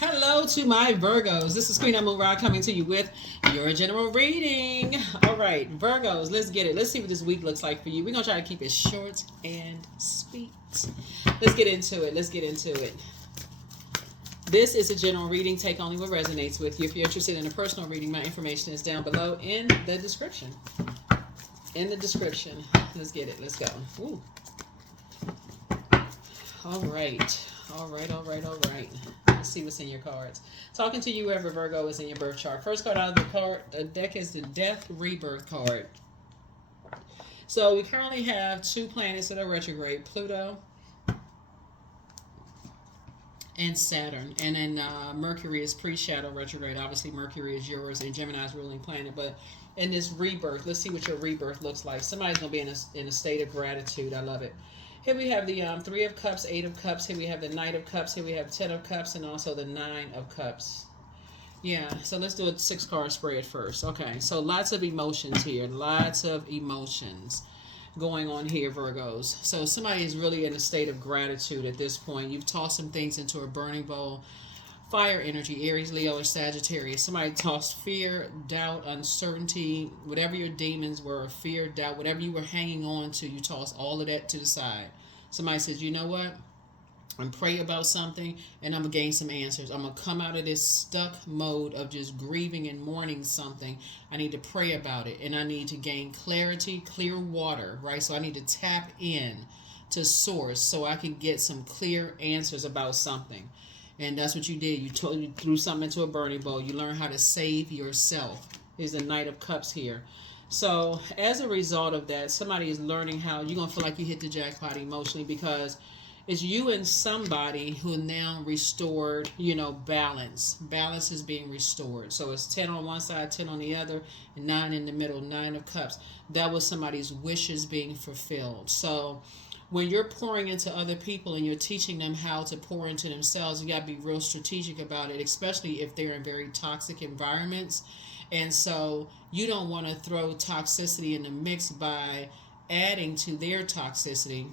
Hello to my Virgos. This is Queen Amun Ra coming to you with your general reading. All right, Virgos, let's get it. Let's see what this week looks like for you. We're going to try to keep it short and sweet. Let's get into it. Let's get into it. This is a general reading. Take only what resonates with you. If you're interested in a personal reading, my information is down below in the description. In the description. Let's get it. Let's go. Ooh. All right. All right, all right, all right. Let's see what's in your cards. Talking to you wherever Virgo is in your birth chart. First card out of the deck is the Death Rebirth card. So we currently have two planets that are retrograde, Pluto and Saturn. And then Mercury is pre-shadow retrograde. Obviously, Mercury is yours and Gemini's ruling planet. But in this rebirth, let's see what your rebirth looks like. Somebody's going to be in a state of gratitude. I love it. Here we have the Three of Cups, Eight of Cups. Here we have the Knight of Cups. Here we have 10 of Cups and also the 9 of Cups. Yeah, so let's do a 6-card spread first. Okay, so lots of emotions here. Lots of emotions going on here, Virgos. So somebody is really in a state of gratitude at this point. You've tossed some things into a burning bowl. Fire energy, Aries, Leo, or Sagittarius. Somebody tossed fear, doubt, uncertainty, whatever your demons were, fear, doubt, whatever you were hanging on to, you tossed all of that to the side. Somebody says, you know what? I'm praying about something and I'm going to gain some answers. I'm going to come out of this stuck mode of just grieving and mourning something. I need to pray about it and I need to gain clarity, clear water, right? So I need to tap in to source so I can get some clear answers about something. And that's what you did. You threw something into a burning bowl. You learned how to save yourself. Here's the Knight of Cups here. So as a result of that, somebody is learning how you're going to feel like you hit the jackpot emotionally because it's you and somebody who now restored, balance. Balance is being restored. So it's 10 on one side, 10 on the other, and 9 in the middle, 9 of Cups. That was somebody's wishes being fulfilled. So when you're pouring into other people and you're teaching them how to pour into themselves, you got to be real strategic about it, especially if they're in very toxic environments. And so you don't want to throw toxicity in the mix by adding to their toxicity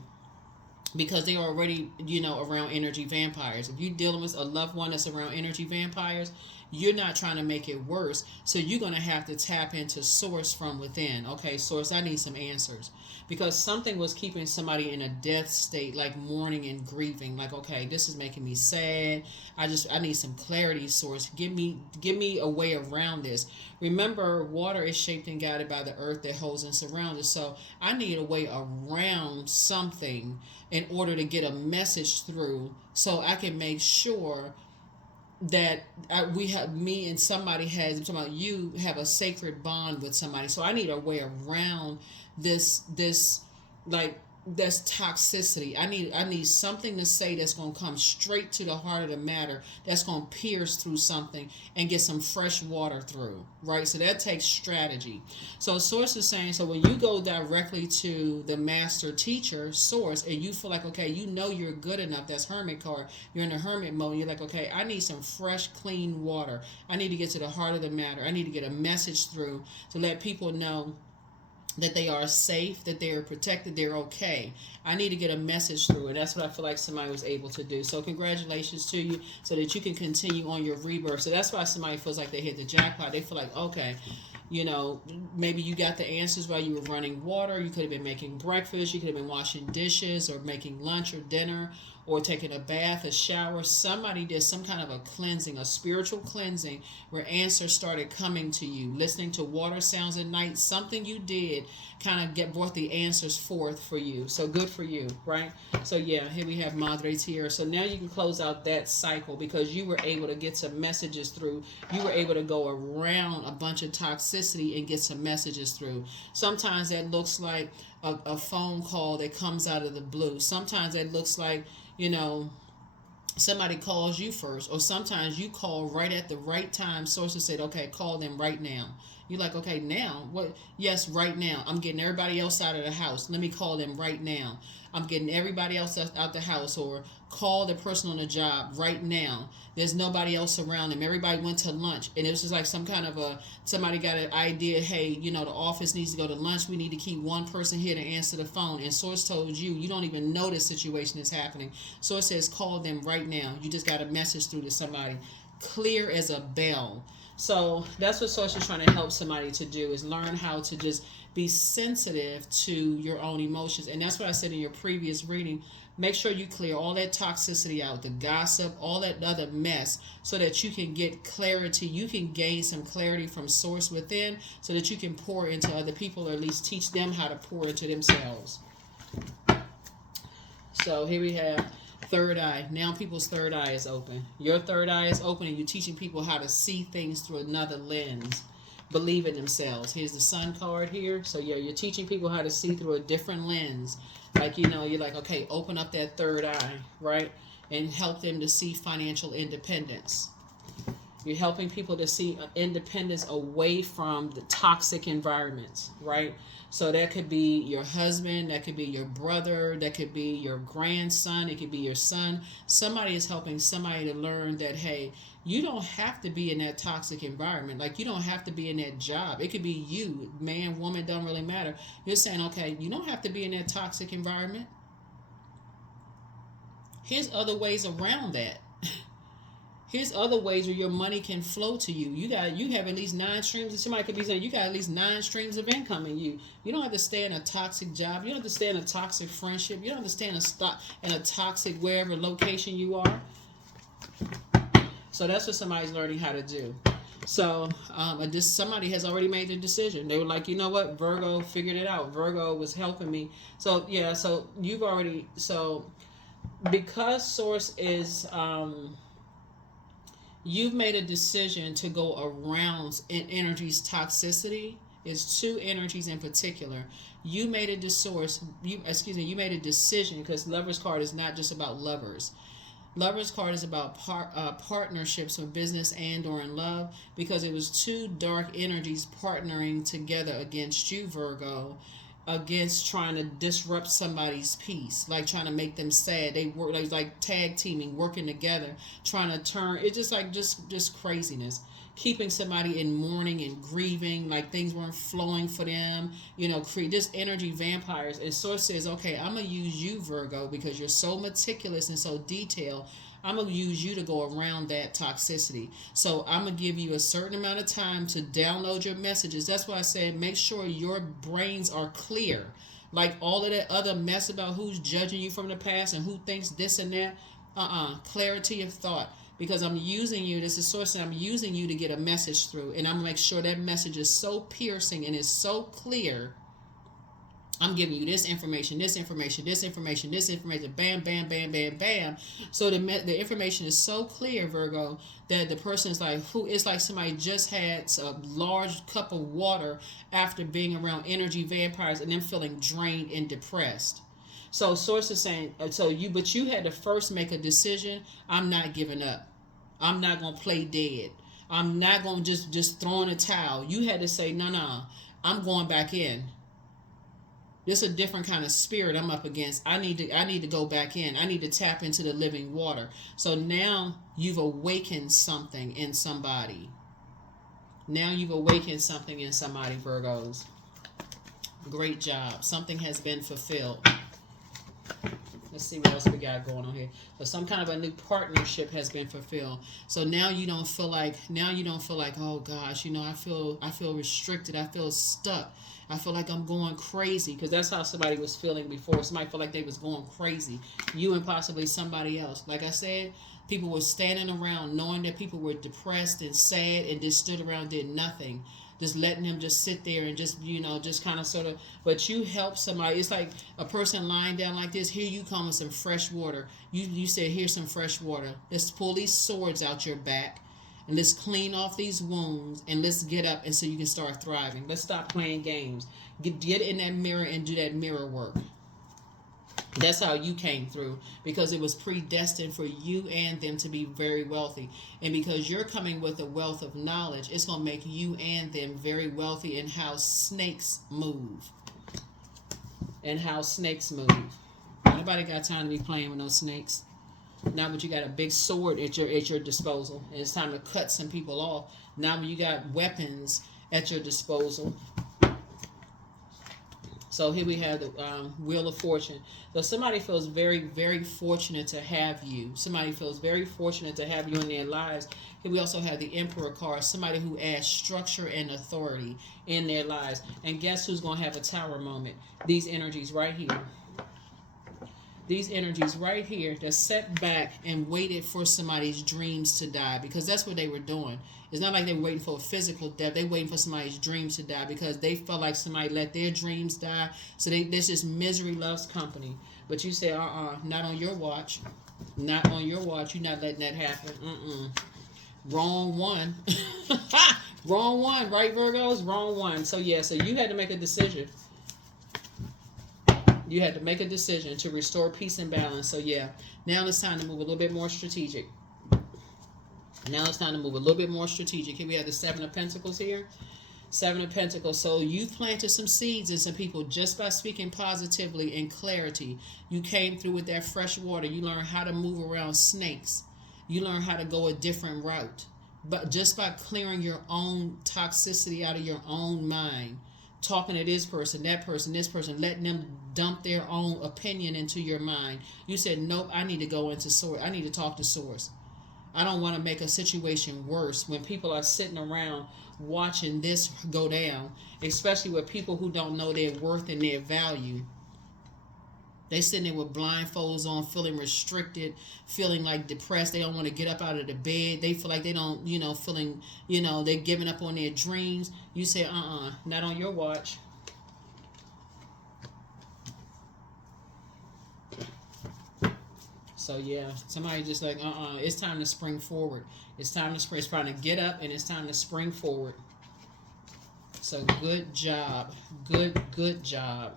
because they're already, around energy vampires. If you're dealing with a loved one that's around energy vampires, you're not trying to make it worse. So you're going to have to tap into source from within. Okay, source, I need some answers. Because something was keeping somebody in a death state, like mourning and grieving. Like, okay, this is making me sad. I need some clarity, source. Give me a way around this. Remember, water is shaped and guided by the earth that holds and surrounds us. So I need a way around something in order to get a message through so I can make sure that me and somebody I'm talking about you have a sacred bond with somebody. So I need a way around this like that's toxicity. I need something to say that's going to come straight to the heart of the matter, that's going to pierce through something and get some fresh water through, right? So that takes strategy. So source is saying, so when you go directly to the master teacher, source, and you feel like, okay, you're good enough, that's hermit card, you're in the hermit mode, you're like, okay, I need some fresh, clean water. I need to get to the heart of the matter. I need to get a message through to let people know that they are safe, that they are protected, they're okay. I need to get a message through, and that's what I feel like somebody was able to do. So congratulations to you so that you can continue on your rebirth. So that's why somebody feels like they hit the jackpot. They feel like, okay, maybe you got the answers while you were running water. You could have been making breakfast. You could have been washing dishes or making lunch or dinner or taking a bath, a shower. Somebody did some kind of a cleansing, a spiritual cleansing where answers started coming to you. Listening to water sounds at night, something you did kind of brought the answers forth for you. So good for you, right? So yeah, here we have Madre Tierra. So now you can close out that cycle because you were able to get some messages through. You were able to go around a bunch of toxicity and get some messages through. Sometimes that looks like a phone call that comes out of the blue. Sometimes that looks like, somebody calls you first, or sometimes you call right at the right time. Sources said, okay, call them right now. You're like, okay, now what? Yes, right now. I'm getting everybody else out of the house. Let me call them right now. I'm getting everybody else out the house, or call the person on the job right now. There's nobody else around them. Everybody went to lunch, and it was just like some kind of somebody got an idea. Hey, the office needs to go to lunch. We need to keep one person here to answer the phone. And source told you don't even know this situation is happening. So it says call them right now. You just got a message through to somebody, clear as a bell. So that's what source is trying to help somebody to do, is learn how to just be sensitive to your own emotions. And that's what I said in your previous reading. Make sure you clear all that toxicity out, the gossip, all that other mess, so that you can get clarity. You can gain some clarity from source within, so that you can pour into other people, or at least teach them how to pour into themselves. So here we have third eye. Now people's third eye is open. Your third eye is open, and you're teaching people how to see things through another lens. Believe in themselves. Here's the sun card here. So yeah, you're teaching people how to see through a different lens. Like, you're like, okay, open up that third eye, right? And help them to see financial independence. You're helping people to see independence away from the toxic environments, right? So that could be your husband, that could be your brother, that could be your grandson, it could be your son. Somebody is helping somebody to learn that, hey, you don't have to be in that toxic environment. Like, you don't have to be in that job. It could be you, man, woman, don't really matter. You're saying, okay, you don't have to be in that toxic environment. Here's other ways around that. Here's other ways where your money can flow to you. You have at least 9 streams. Somebody could be saying you got at least 9 streams of income in you. You don't have to stay in a toxic job. You don't have to stay in a toxic friendship. You don't have to stay in a toxic wherever location you are. So that's what somebody's learning how to do. So somebody has already made the decision. They were like, you know what, Virgo figured it out. Virgo was helping me. So yeah, so you've already, so because source is, you've made a decision to go around in energy's toxicity. Is 2 energies in particular. You made a you made a decision, because Lover's card is not just about lovers. Lover's card is about partnerships with business and or in love, because it was 2 dark energies partnering together against you, Virgo, against trying to disrupt somebody's peace, like trying to make them sad. They work like tag teaming, working together, trying to turn it, just craziness, keeping somebody in mourning and grieving, like things weren't flowing for them, create this energy vampires. And source says, okay, I'm gonna use you, Virgo, because you're so meticulous and so detailed. I'm going to use you to go around that toxicity. So I'm going to give you a certain amount of time to download your messages. That's why I said make sure your brains are clear. Like all of that other mess about who's judging you from the past and who thinks this and that. Clarity of thought. Because I'm using you, this is source, and I'm using you to get a message through. And I'm going to make sure that message is so piercing and is so clear. I'm giving you this information, bam, bam, bam, bam, bam. So the information is so clear, Virgo, that the person is like, it's like somebody just had a large cup of water after being around energy vampires and then feeling drained and depressed. So source is saying, but you had to first make a decision. I'm not giving up. I'm not going to play dead. I'm not going to just throw in a towel. You had to say, no, I'm going back in. This is a different kind of spirit I'm up against. I need to go back in. I need to tap into the living water. So now you've awakened something in somebody. Virgos. Great job. Something has been fulfilled. Let's see what else we got going on here. So some kind of a new partnership has been fulfilled. So now you don't feel like, oh gosh, I feel restricted. I feel stuck. I feel like I'm going crazy, because that's how somebody was feeling before. Somebody felt like they was going crazy. You and possibly somebody else. Like I said, people were standing around knowing that people were depressed and sad and just stood around, did nothing. Just letting them just sit there and just, just kind of sort of, but you help somebody. It's like a person lying down like this. Here you come with some fresh water. You said, here's some fresh water. Let's pull these swords out your back. And let's clean off these wounds, and let's get up, and so you can start thriving. Let's stop playing games. Get in that mirror and do that mirror work. That's how you came through, because it was predestined for you and them to be very wealthy. And because you're coming with a wealth of knowledge, it's going to make you and them very wealthy in how snakes move. And how snakes move. Nobody got time to be playing with those snakes. Now when you got a big sword at your disposal, and it's time to cut some people off. Now when you got weapons at your disposal. So here we have the Wheel of Fortune. So somebody feels very, very fortunate to have you. Somebody feels very fortunate to have you in their lives. Here we also have the Emperor card. Somebody who adds structure and authority in their lives. And guess who's going to have a tower moment? These energies right here. These energies right here that sat back and waited for somebody's dreams to die, because that's what they were doing. It's not like they were waiting for a physical death. They were waiting for somebody's dreams to die because they felt like somebody let their dreams die. So this is misery loves company. But you say, not on your watch. Not on your watch. You're not letting that happen. Wrong one. Wrong one, right, Virgos? Wrong one. So yeah, so you had to make a decision. You had to make a decision to restore peace and balance. So yeah, now it's time to move a little bit more strategic. Now it's time to move a little bit more strategic. Here we have the Seven of Pentacles here. Seven of Pentacles. So you've planted some seeds in some people just by speaking positively and clarity. You came through with that fresh water. You learned how to move around snakes. You learned how to go a different route. But just by clearing your own toxicity out of your own mind. Talking to this person, that person, this person, letting them dump their own opinion into your mind. You said, nope, I need to go into source. I need to talk to source. I don't want to make a situation worse when people are sitting around watching this go down, especially with people who don't know their worth and their value. They sitting there with blindfolds on, feeling restricted, feeling like depressed. They don't want to get up out of the bed. They feel like they don't, feeling, they're giving up on their dreams. You say, not on your watch. So yeah, somebody just like, it's time to spring forward. It's time to spring. It's time to get up and it's time to spring forward. So good job. Good job.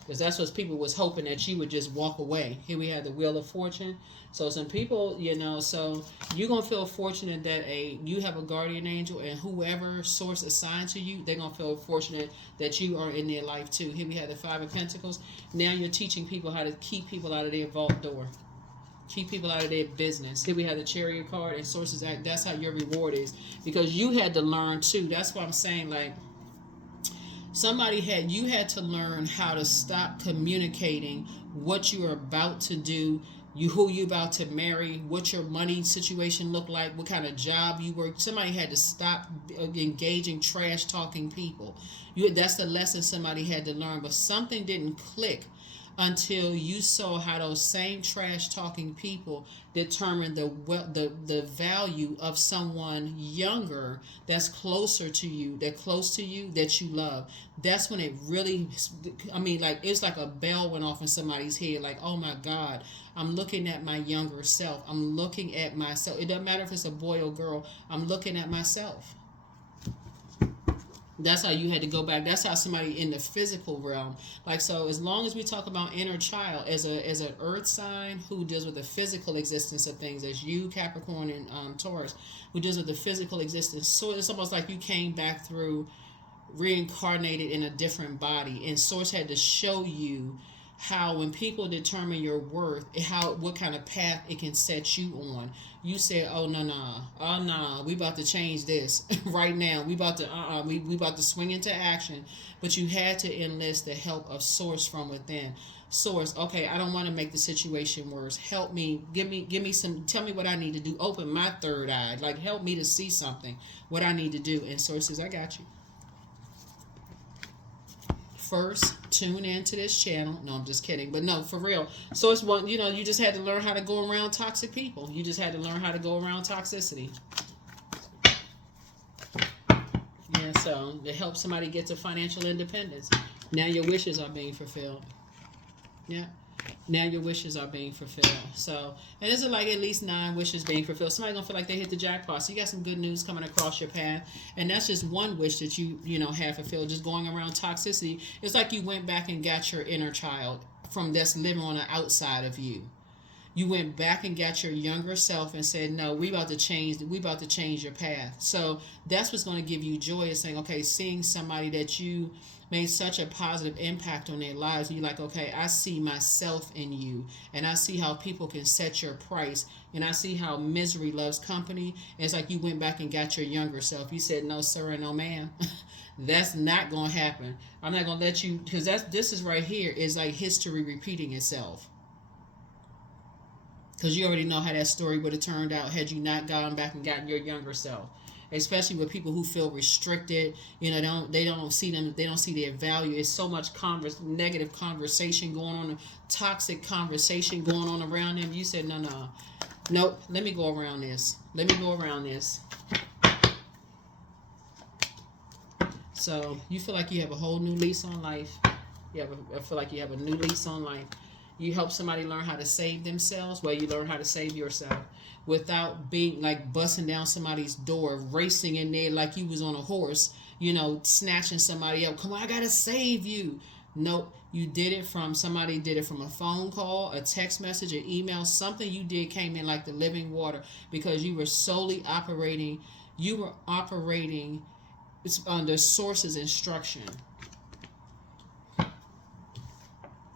Because that's what people was hoping, that you would just walk away. Here we have the Wheel of Fortune. So some people, so you're going to feel fortunate that you have a guardian angel, and whoever source assigned to you, they're going to feel fortunate that you are in their life too. Here we have the Five of Pentacles. Now you're teaching people how to keep people out of their vault door. Keep people out of their business. Here we have the Chariot card and Sources Act. That's how your reward is. Because you had to learn too. That's why I'm saying, like, you had to learn how to stop communicating what you're about to do, who you about to marry, what your money situation look like, what kind of job you work. Somebody had to stop engaging trash talking people. That's the lesson somebody had to learn. But something didn't click until you saw how those same trash talking people determine the value of someone younger that's closer to you, that you love. That's when it really, it's like a bell went off in somebody's head, like, oh my God, I'm looking at my younger self. I'm looking at myself. It doesn't matter if it's a boy or girl. I'm looking at myself. That's how you had to go back. That's how somebody in the physical realm. Like, so as long as we talk about inner child as an earth sign who deals with the physical existence of things, as you, Capricorn, and Taurus, who deals with the physical existence. So it's almost like you came back through, reincarnated in a different body. And Source had to show you how, when people determine your worth, what kind of path it can set you on. You said, oh no, we about to change this right now. We about to we about to swing into action. But you had to enlist the help of Source from within. Source, okay, I don't want to make the situation worse. Help me, give me some, tell me what I need to do. Open my third eye, like help me to see something, what I need to do. And Source says, I got you. First, tune into this channel. No, I'm just kidding. But no, for real. So it's one, you just had to learn how to go around toxic people. You just had to learn how to go around toxicity. Yeah, so to help somebody get to financial independence. Now your wishes are being fulfilled. Yeah. Now your wishes are being fulfilled. So, and there's like at least 9 wishes being fulfilled. Somebody's going to feel like they hit the jackpot. So you got some good news coming across your path. And that's just one wish that you have fulfilled. Just going around toxicity. It's like you went back and got your inner child from that's living on the outside of you. You went back and got your younger self and said, no, we about to change your path. So that's what's going to give you joy, is saying, okay, seeing somebody that you made such a positive impact on their lives, and you're like, okay, I see myself in you, and I see how people can set your price, and I see how misery loves company. And it's like you went back and got your younger self. You said, no sir and no ma'am. That's not going to happen. I'm not going to let you, because this is right here is like history repeating itself. Because you already know how that story would have turned out had you not gone back and gotten your younger self. Especially with people who feel restricted, they don't see their value. It's so much negative conversation going on, toxic conversation going on around them. You said, nope. Let me go around this. So you feel like you have a whole new lease on life. I feel like you have a new lease on life. You help somebody learn how to save themselves. Well, you learn how to save yourself without being like busting down somebody's door, racing in there like you was on a horse, snatching somebody up. Come on, I gotta save you. Nope, somebody did it from a phone call, a text message, an email. Something you did came in like the living water, because you were solely operating. You were operating under source's instruction.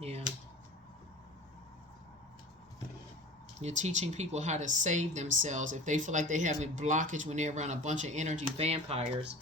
Yeah. You're teaching people how to save themselves if they feel like they have a blockage when they're around a bunch of energy vampires.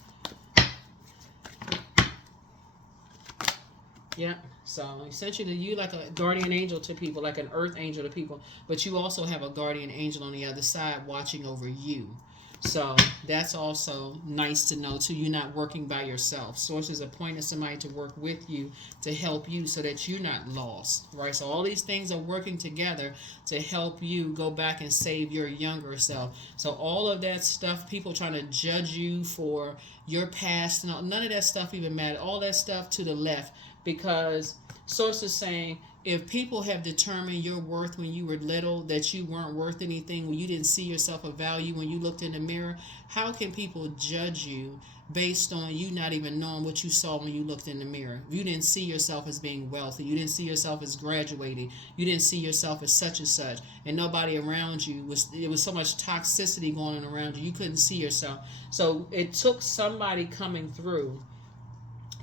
Yeah. So essentially, you like a guardian angel to people, like an earth angel to people, but you also have a guardian angel on the other side watching over you. So that's also nice to know too. You're not working by yourself. Source is appointing somebody to work with you to help you so that you're not lost, right? So all these things are working together to help you go back and save your younger self. So all of that stuff, people trying to judge you for your past, none of that stuff even matter. All that stuff to the left, because Source is saying, if people have determined your worth when you were little, that you weren't worth anything, when you didn't see yourself a value when you looked in the mirror, how can people judge you based on you not even knowing what you saw when you looked in the mirror? You didn't see yourself as being wealthy. You didn't see yourself as graduating. You didn't see yourself as such and such. And nobody around you, it was so much toxicity going on around you, you couldn't see yourself. So it took somebody coming through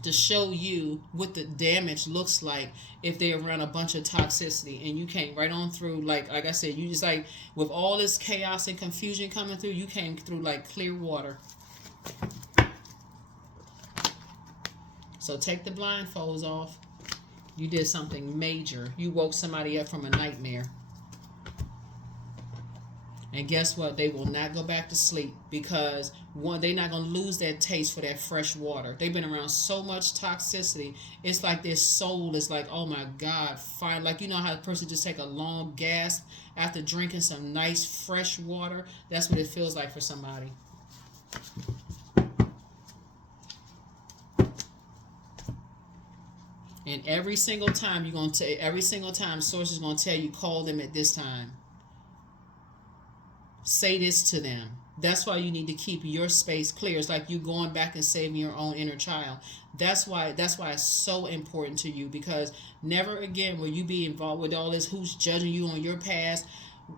to show you what the damage looks like if they're around a bunch of toxicity, and you came right on through. Like I said, you just like, with all this chaos and confusion coming through, you came through like clear water. So take the blindfolds off. You did something major. You woke somebody up from a nightmare. And guess what? They will not go back to sleep, because one, they're not going to lose that taste for that fresh water. They've been around so much toxicity. It's like their soul is like, oh my God, fine. Like, you know how a person just take a long gasp after drinking some nice fresh water? That's what it feels like for somebody. And every single time Source is going to tell you, call them at this time. Say this to them. That's why you need to keep your space clear. It's like you going back and saving your own inner child. That's why it's so important to you, because never again will you be involved with all this, who's judging you on your past,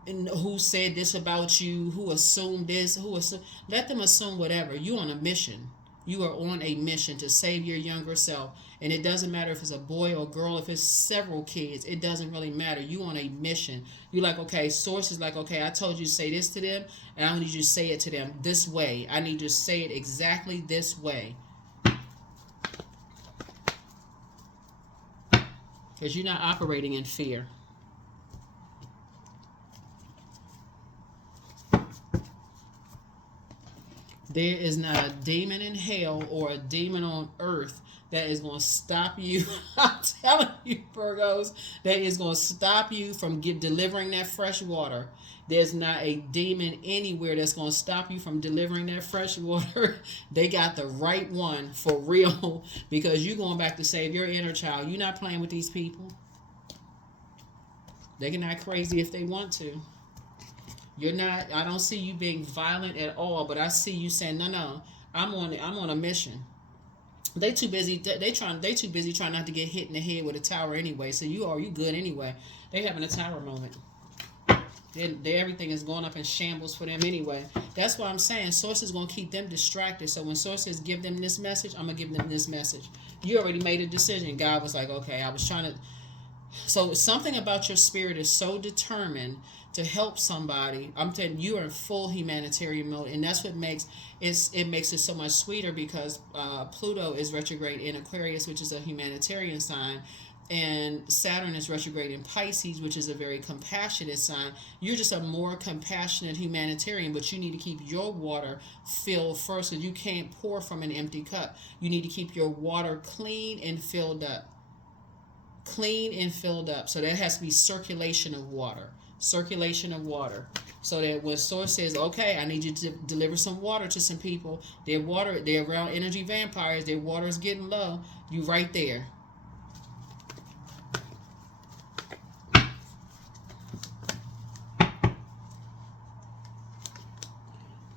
and who said this about you, who assumed this, let them assume whatever. You on a mission. You are on a mission to save your younger self. And it doesn't matter if it's a boy or girl, if it's several kids, it doesn't really matter. You on a mission. You like, okay, Source is like, okay, I told you to say this to them, and I need you to say it to them this way. I need you to say it exactly this way. Because you're not operating in fear. There is not a demon in hell or a demon on earth that is going to stop you. I'm telling you, Virgos, that is going to stop you from delivering that fresh water. There's not a demon anywhere that's going to stop you from delivering that fresh water. They got the right one for real, because you're going back to save your inner child. You're not playing with these people. They can act crazy if they want to. You're not, I don't see you being violent at all, but I see you saying, no, I'm on a mission. They too busy. They too busy trying not to get hit in the head with a tower anyway. So you good anyway. They having a tower moment. Everything is going up in shambles for them anyway. That's why I'm saying Source is going to keep them distracted. So when Sources give them this message, I'm going to give them this message. You already made a decision. God was like, okay, I was trying to. So something about your spirit is so determined to help somebody. I'm telling you, you're in full humanitarian mode, and that's what makes it makes it so much sweeter because Pluto is retrograde in Aquarius, which is a humanitarian sign, and Saturn is retrograde in Pisces, which is a very compassionate sign. You're just a more compassionate humanitarian, but you need to keep your water filled first because you can't pour from an empty cup. You need to keep your water clean and filled up. Clean and filled up. So there has to be circulation of water. Circulation of water. So that when Source says, okay, I need you to deliver some water to some people, they're around energy vampires, their water is getting low, you right there.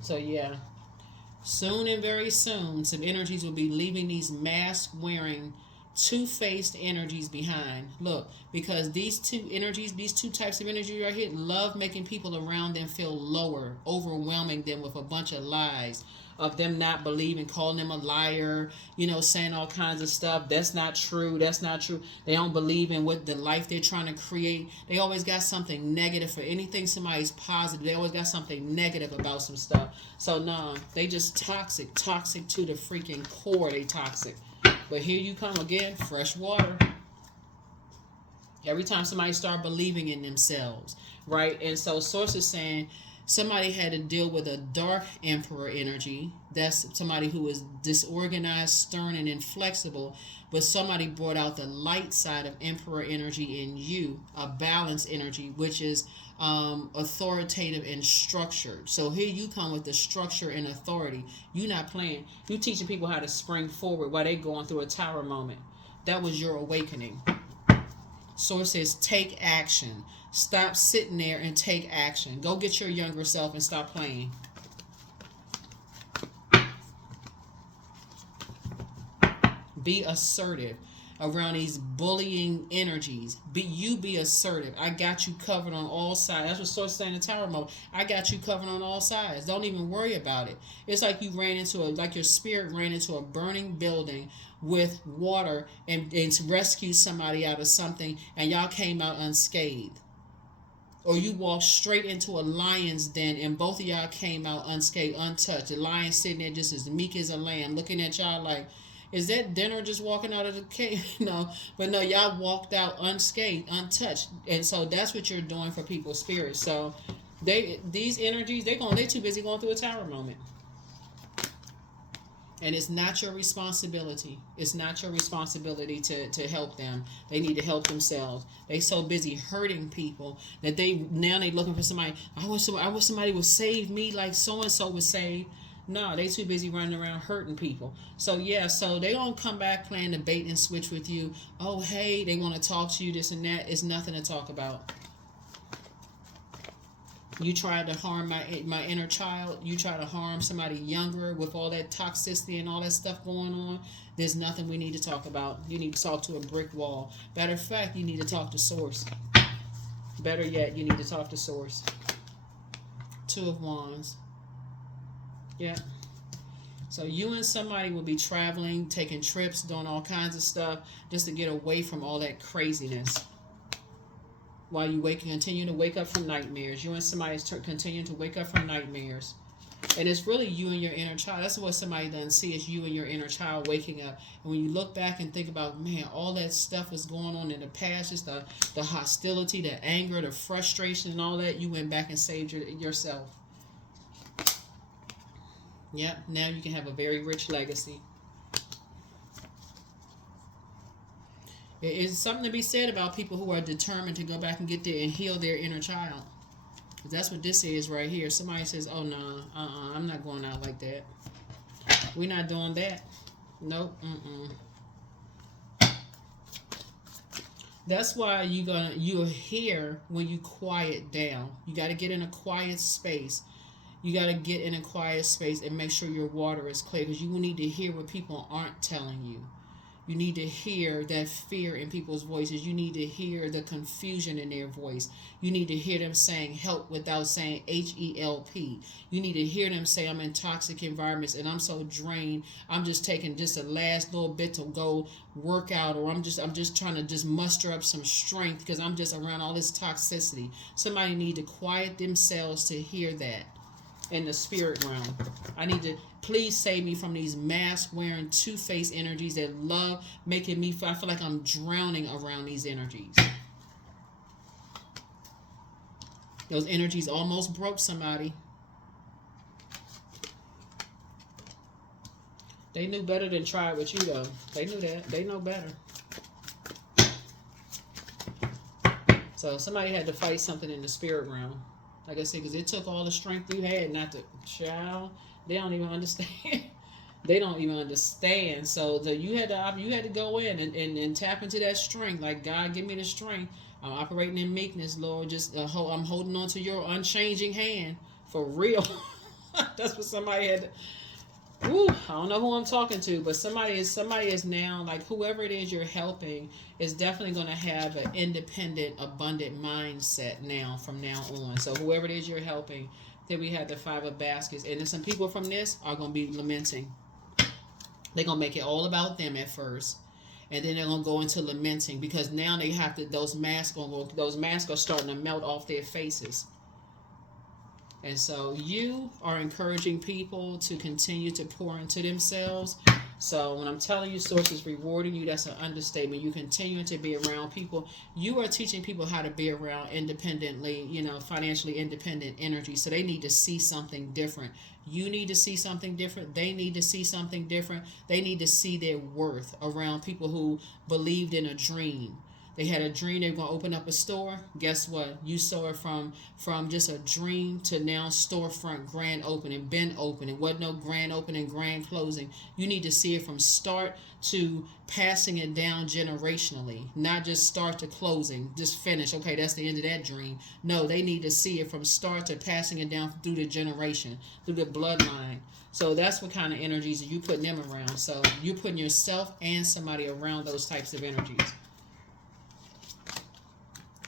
So yeah, soon and very soon, some energies will be leaving these mask-wearing, two-faced energies behind. Look, because these two energies, these two types of energy right here, love making people around them feel lower, overwhelming them with a bunch of lies, of them not believing, calling them a liar, saying all kinds of stuff. That's not true. That's not true. They don't believe in what the life they're trying to create. They always got something negative for anything somebody's positive. They always got something negative about some stuff. So no, they just toxic to the freaking core. They toxic. But here you come again, fresh water. Every time somebody start believing in themselves, right? And so Source is saying somebody had to deal with a dark emperor energy. That's somebody who is disorganized, stern, and inflexible. But somebody brought out the light side of emperor energy in you, a balanced energy, which is authoritative and structured. So here you come with the structure and authority. You're not playing. You teaching people how to spring forward while they going through a tower moment. That was your awakening. Source says take action. Stop sitting there and take action. Go get your younger self and stop playing. Be assertive around these bullying energies. Be assertive. I got you covered on all sides. That's what Source saying in tower mode. I got you covered on all sides. Don't even worry about it. It's like you like your spirit ran into a burning building with water and to rescue somebody out of something, and y'all came out unscathed. Or you walked straight into a lion's den and both of y'all came out unscathed, untouched. The lion sitting there just as meek as a lamb, looking at y'all like, is that dinner just walking out of the cave? No, but no, y'all walked out unscathed, untouched. And so that's what you're doing for people's spirits. So these energies, they too busy going through a tower moment. And it's not your responsibility. It's not your responsibility to help them. They need to help themselves. They so busy hurting people that they looking for somebody. I wish somebody would save me like so and so was saved. No, they too busy running around hurting people. So yeah, so they don't come back playing the bait and switch with you. Oh hey, they want to talk to you, this and that. It's nothing to talk about. You tried to harm my inner child. You try to harm somebody younger with all that toxicity and all that stuff going on. There's nothing we need to talk about. You need to talk to a brick wall. Better fact, you need to talk to Source. Better yet, you need to talk to Source. Two of Wands. Yeah. So you and somebody will be traveling, taking trips, doing all kinds of stuff just to get away from all that craziness. While you continue to wake up from nightmares. You and somebody is continuing to wake up from nightmares. And it's really you and your inner child. That's what somebody doesn't see, is you and your inner child waking up. And when you look back and think about, man, all that stuff was going on in the past, just the hostility, the anger, the frustration and all that, you went back and saved yourself. Yep, now you can have a very rich legacy. It's something to be said about people who are determined to go back and get there and heal their inner child. That's what this is right here. Somebody says, oh, no, I'm not going out like that. We're not doing that. Nope, That's why you're here when you quiet down. You got to get in a quiet space. You got to get in a quiet space and make sure your water is clear, because you will need to hear what people aren't telling you. You need to hear that fear in people's voices. You need to hear the confusion in their voice. You need to hear them saying help without saying HELP. You need to hear them say, I'm in toxic environments and I'm so drained. I'm just taking just a last little bit to go work out, or I'm just trying to just muster up some strength because I'm just around all this toxicity. Somebody need to quiet themselves to hear that. In the spirit realm, I need to please save me from these mask wearing two-faced energies that love making me I feel like I'm drowning around these energies. Those energies almost broke somebody. They knew better than try it with you, though. They knew that. They know better. So somebody had to fight something in the spirit realm. Like I said, because it took all the strength you had not to, child. They don't even understand. They don't even understand. So you had to go in and tap into that strength. Like, God, give me the strength. I'm operating in meekness, Lord. Just I'm holding on to your unchanging hand for real. That's what somebody had to. Woo, I don't know who I'm talking to, but somebody is now, like, whoever it is you're helping is definitely going to have an independent, abundant mindset now from now on. So whoever it is you're helping, then we have the 5 of baskets, and then some people from this are going to be lamenting. They're going to make it all about them at first, and then they're going to go into lamenting because now they have to. Those masks are starting to melt off their faces. And so you are encouraging people to continue to pour into themselves. So when I'm telling you Source is rewarding you, that's an understatement. You continue to be around people. You are teaching people how to be around independently, financially independent energy. So they need to see something different. You need to see something different. They need to see something different. They need to see their worth around people who believed in a dream. They had a dream they were going to open up a store. Guess what? You saw it from just a dream to now storefront grand opening, been opening. Wasn't no grand opening, grand closing. You need to see it from start to passing it down generationally, not just start to closing, just finish. Okay, that's the end of that dream. No, they need to see it from start to passing it down through the generation, through the bloodline. So that's what kind of energies are you putting them around. So you're putting yourself and somebody around those types of energies.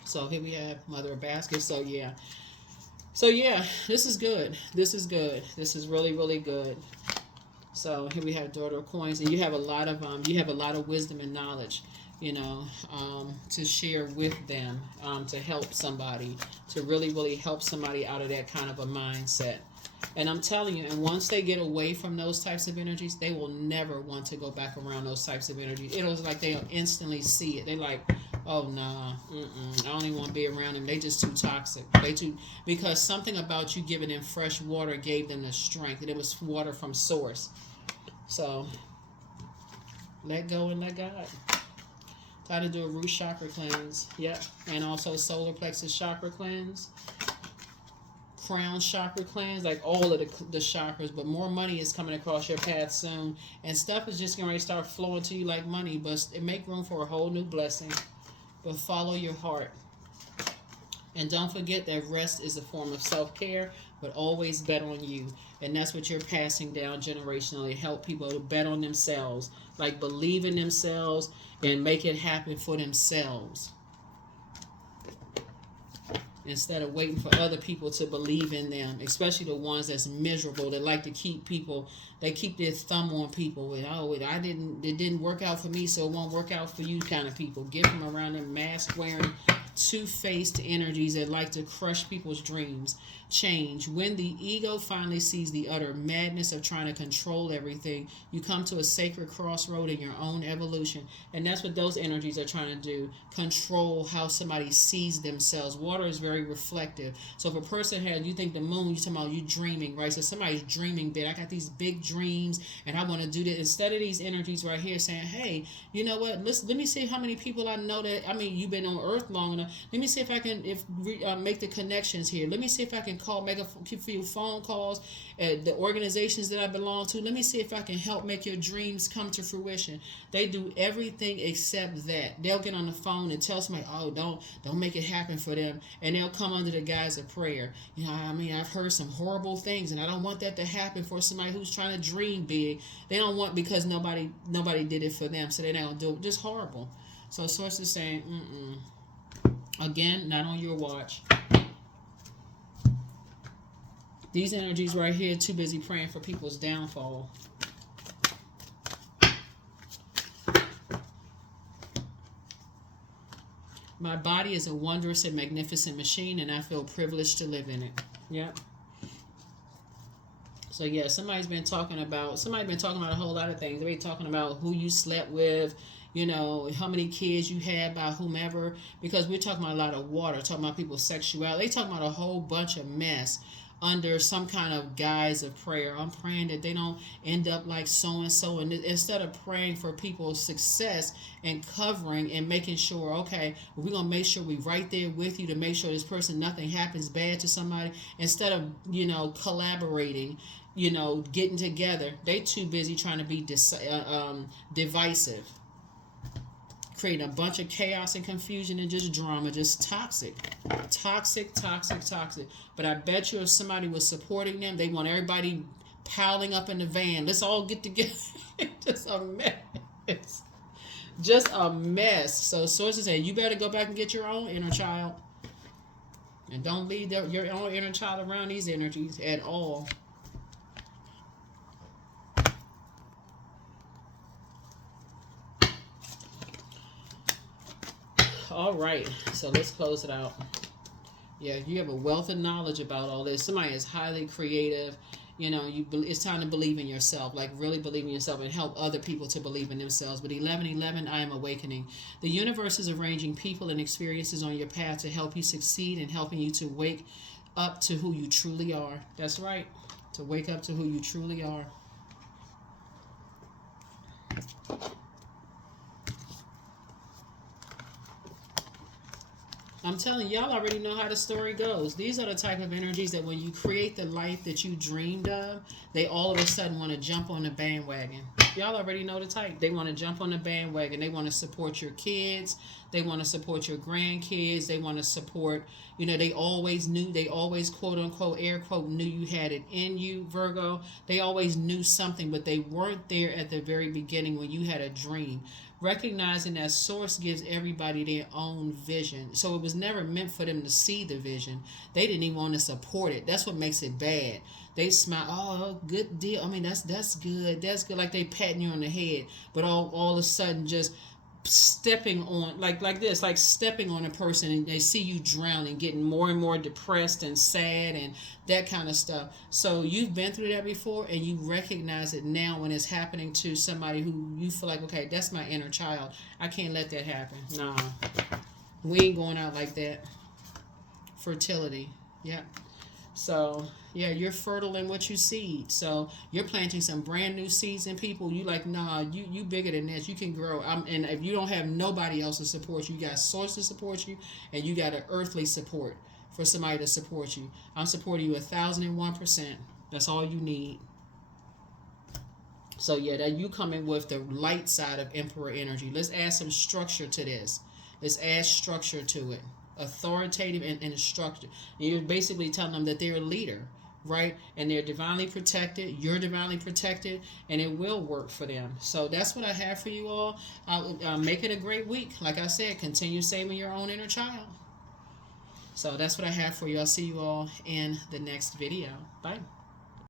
So here we have Mother of Baskets. So yeah, this is good. This is good. This is really, really good. So here we have Daughter of Coins, and you have a lot of wisdom and knowledge, to share with them, to help somebody, to really, really help somebody out of that kind of a mindset. And I'm telling you, and once they get away from those types of energies, they will never want to go back around those types of energies. It was like they'll instantly see it. They're like, oh, nah, I don't even want to be around them. They just too toxic. Because something about you giving them fresh water gave them the strength. And it was water from source. So, let go and let God. Try to do a root chakra cleanse. Yep. And also solar plexus chakra cleanse. Crown chakra cleanse, like all of the chakras, but more money is coming across your path soon, and stuff is just going to start flowing to you like money, but it make room for a whole new blessing. But follow your heart, and don't forget that rest is a form of self-care, but always bet on you, and that's what you're passing down generationally. Help people to bet on themselves, like believe in themselves and make it happen for themselves, instead of waiting for other people to believe in them, especially the ones that's miserable, that like to keep people, they keep their thumb on people with, it didn't work out for me, so it won't work out for you kind of people. Get them around them mask-wearing, two-faced energies that like to crush people's dreams. Change. When the ego finally sees the utter madness of trying to control everything, you come to a sacred crossroad in your own evolution. And that's what those energies are trying to do. Control how somebody sees themselves. Water is very reflective. So if a person you think the moon, you're talking about you dreaming, right? So somebody's dreaming big. I got these big dreams and I want to do this. Instead of these energies right here saying, hey, you know what? Let me see how many people I know that, you've been on earth long enough. let me see if I can make the connections here. Let me see if I can make a few phone calls at the organizations that I belong to. Let me see if I can help make your dreams come to fruition. They do everything except that. They'll get on the phone and tell somebody, oh, don't make it happen for them, and they'll come under the guise of prayer. I mean, I've heard some horrible things, and I don't want that to happen for somebody who's trying to dream big. They don't want, because nobody did it for them, so they're not gonna do it. Just horrible. So source is saying, again, not on your watch. These energies right here, too busy praying for people's downfall. My body is a wondrous and magnificent machine, and I feel privileged to live in it. Yep. So yeah, somebody's been talking about a whole lot of things. They've been talking about who you slept with, how many kids you had by whomever, because we're talking about a lot of water, talking about people's sexuality. They talking about a whole bunch of mess under some kind of guise of prayer. I'm praying that they don't end up like so-and-so. And instead of praying for people's success and covering and making sure, okay, we're going to make sure we're right there with you to make sure this person, nothing happens bad to somebody. Instead of, collaborating, getting together, they too busy trying to be divisive. Creating a bunch of chaos and confusion and just drama, just toxic. But I bet you if somebody was supporting them, they want everybody piling up in the van. Let's all get together. Just a mess. Just a mess. So sources say, you better go back and get your own inner child. And don't leave your own inner child around these energies at all. All right, so let's close it out. Yeah, you have a wealth of knowledge about all this. Somebody is highly creative. It's time to believe in yourself, like really believe in yourself and help other people to believe in themselves. But 1111, I am awakening. The universe is arranging people and experiences on your path to help you succeed and helping you to wake up to who you truly are. That's right, to wake up to who you truly are. I'm telling y'all already know how the story goes. These are the type of energies that when you create the life that you dreamed of, they all of a sudden want to jump on the bandwagon. Y'all already know the type. They want to jump on the bandwagon. They want to support your kids. They want to support your grandkids. They want to support, they always quote unquote, air quote, knew you had it in you, Virgo. They always knew something, but they weren't there at the very beginning when you had a dream. Recognizing that source gives everybody their own vision. So it was never meant for them to see the vision. They didn't even want to support it. That's what makes it bad. They smile, oh, good deal. I mean, that's good. That's good. Like they patting you on the head. But all of a sudden just stepping on, like this, like stepping on a person, and they see you drowning, getting more and more depressed and sad and that kind of stuff. So you've been through that before, and you recognize it now when it's happening to somebody who you feel like, okay, that's my inner child. I can't let that happen. Nah, we ain't going out like that. Fertility. Yeah. So, yeah, you're fertile in what you seed. So you're planting some brand new seeds in people. You like, nah, you bigger than this. You can grow. And if you don't have nobody else to support you, you got source to support you, and you got an earthly support for somebody to support you. I'm supporting you 1,001%. That's all you need. So, yeah, that you coming with the light side of Emperor energy. Let's add some structure to this. Let's add structure to it. Authoritative and instructive. And you're basically telling them that they're a leader, right? And they're divinely protected. You're divinely protected, and it will work for them. So that's what I have for you all. Make it a great week. Like I said, continue saving your own inner child. So that's what I have for you. I'll see you all in the next video. Bye.